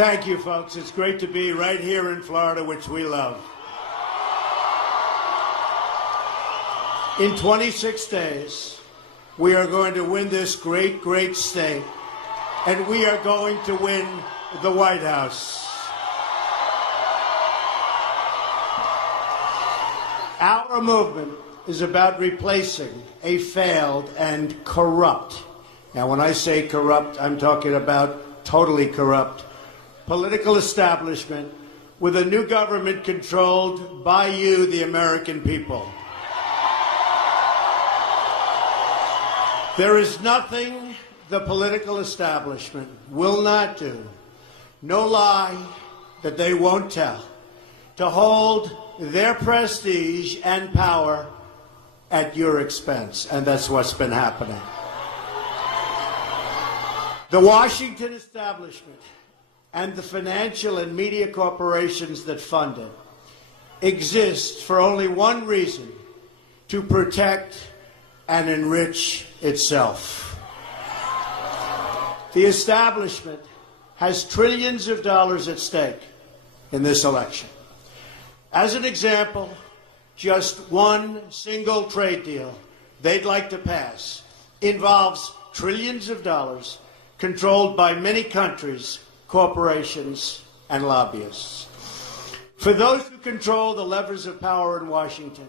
Thank you, folks. It's great to be right here in Florida, which we love. In 26 days, we are going to win this great, great state, and we are going to win the White House. Our movement is about replacing a failed and corrupt, now when I say corrupt, I'm talking about totally corrupt, political establishment with a new government controlled by you, the American people. There is nothing the political establishment will not do, no lie that they won't tell, to hold their prestige and power at your expense. And that's what's been happening. The Washington establishment and the financial and media corporations that fund it exist for only one reason: to protect and enrich itself. The establishment has trillions of dollars at stake in this election. As an example, just one single trade deal they'd like to pass involves trillions of dollars controlled by many countries, corporations, and lobbyists. For those who control the levers of power in Washington,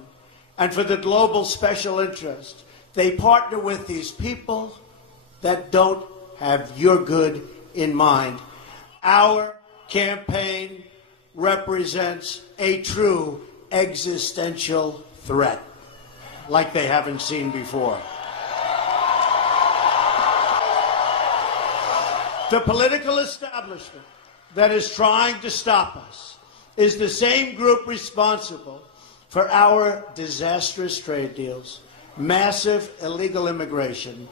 and for the global special interest, they partner with these people that don't have your good in mind. Our campaign represents a true existential threat, like they haven't seen before. The political establishment that is trying to stop us is the same group responsible for our disastrous trade deals, massive illegal immigration,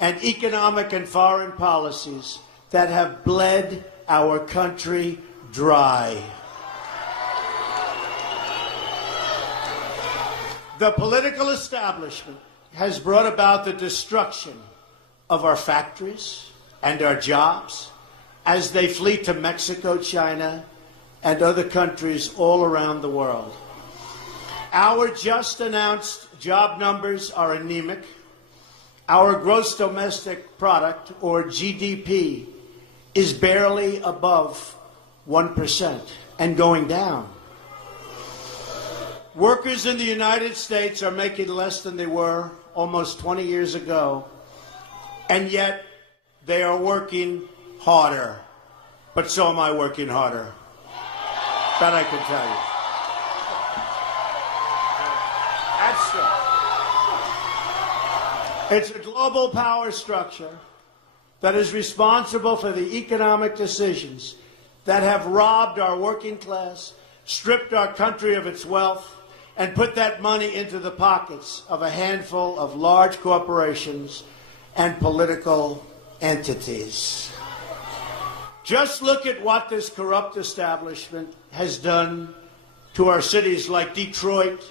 and economic and foreign policies that have bled our country dry. The political establishment has brought about the destruction of our factories and our jobs as they flee to Mexico, China, and other countries all around the world. Our just announced job numbers are anemic. Our gross domestic product, or GDP, is barely above 1% and going down. Workers in the United States are making less than they were almost 20 years ago, and yet they are working harder. But so am I working harder. That I can tell you. That's true. It's a global power structure that is responsible for the economic decisions that have robbed our working class, stripped our country of its wealth, and put that money into the pockets of a handful of large corporations and political entities. Just look at what this corrupt establishment has done to our cities like Detroit,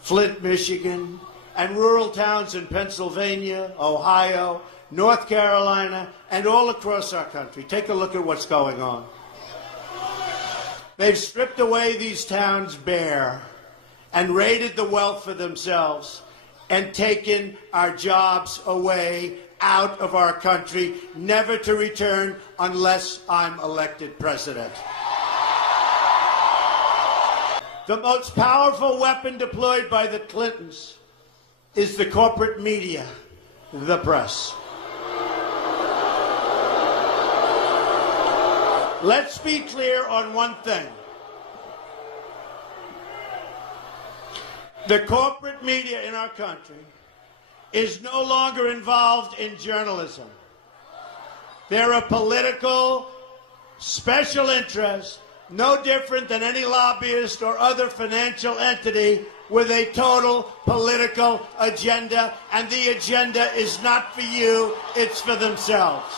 Flint, Michigan, and rural towns in Pennsylvania, Ohio, North Carolina, and all across our country. Take a look at what's going on. They've stripped away these towns bare and raided the wealth for themselves and taken our jobs away out of our country, never to return unless I'm elected president. The most powerful weapon deployed by the Clintons is the corporate media, the press. Let's be clear on one thing. The corporate media in our country is no longer involved in journalism. They're a political special interest, no different than any lobbyist or other financial entity with a total political agenda, and the agenda is not for you, it's for themselves.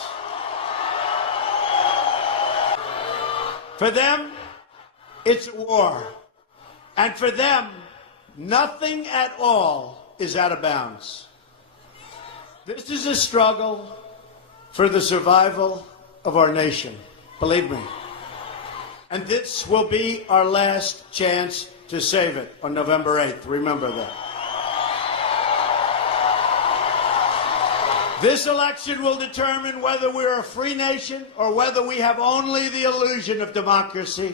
For them, it's war. And for them, nothing at all is out of bounds. This is a struggle for the survival of our nation. Believe me. And this will be our last chance to save it on November 8th. Remember that. This election will determine whether we're a free nation or whether we have only the illusion of democracy,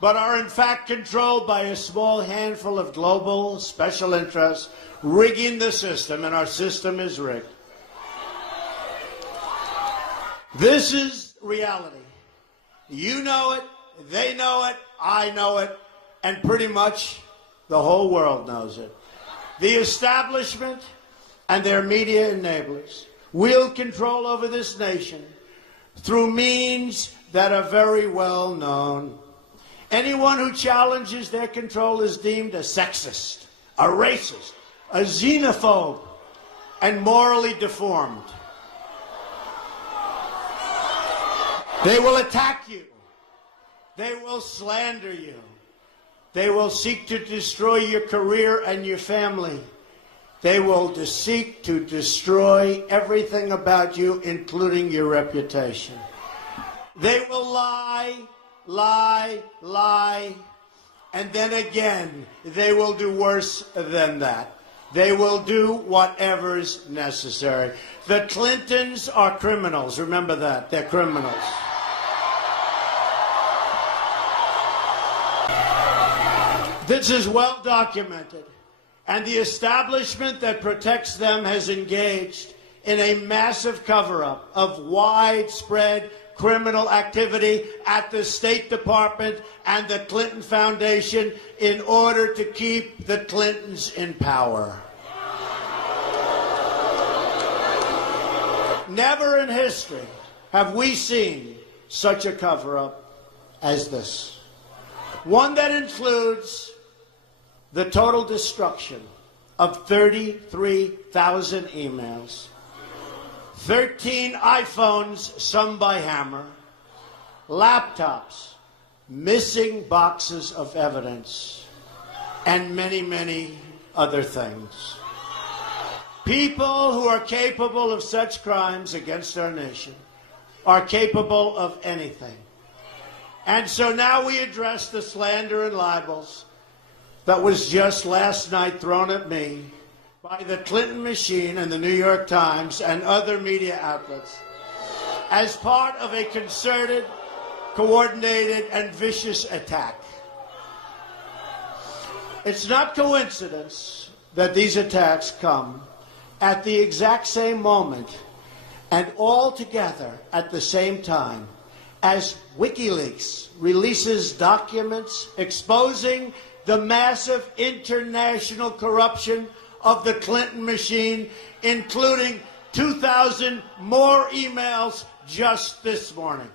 but are in fact controlled by a small handful of global special interests rigging the system, and our system is rigged. This is reality. You know it, they know it, I know it, and pretty much the whole world knows it. The establishment and their media enablers wield control over this nation through means that are very well known. Anyone who challenges their control is deemed a sexist, a racist, a xenophobe, and morally deformed. They will attack you. They will slander you. They will seek to destroy your career and your family. They will seek to destroy everything about you, including your reputation. They will lie, lie, lie, and then again, they will do worse than that. They will do whatever's necessary. The Clintons are criminals. Remember that. They're criminals. This is well documented, and the establishment that protects them has engaged in a massive cover-up of widespread criminal activity at the State Department and the Clinton Foundation in order to keep the Clintons in power. Never in history have we seen such a cover-up as this. One that includes the total destruction of 33,000 emails, 13 iPhones, some by Hammer, laptops, missing boxes of evidence, and many, many other things. People who are capable of such crimes against our nation are capable of anything. And so now we address the slander and libels that was just last night thrown at me by the Clinton machine and the New York Times and other media outlets as part of a concerted, coordinated, and vicious attack. It's not coincidence that these attacks come at the exact same moment and all together at the same time as WikiLeaks releases documents exposing the massive international corruption of the Clinton machine, including 2,000 more emails just this morning.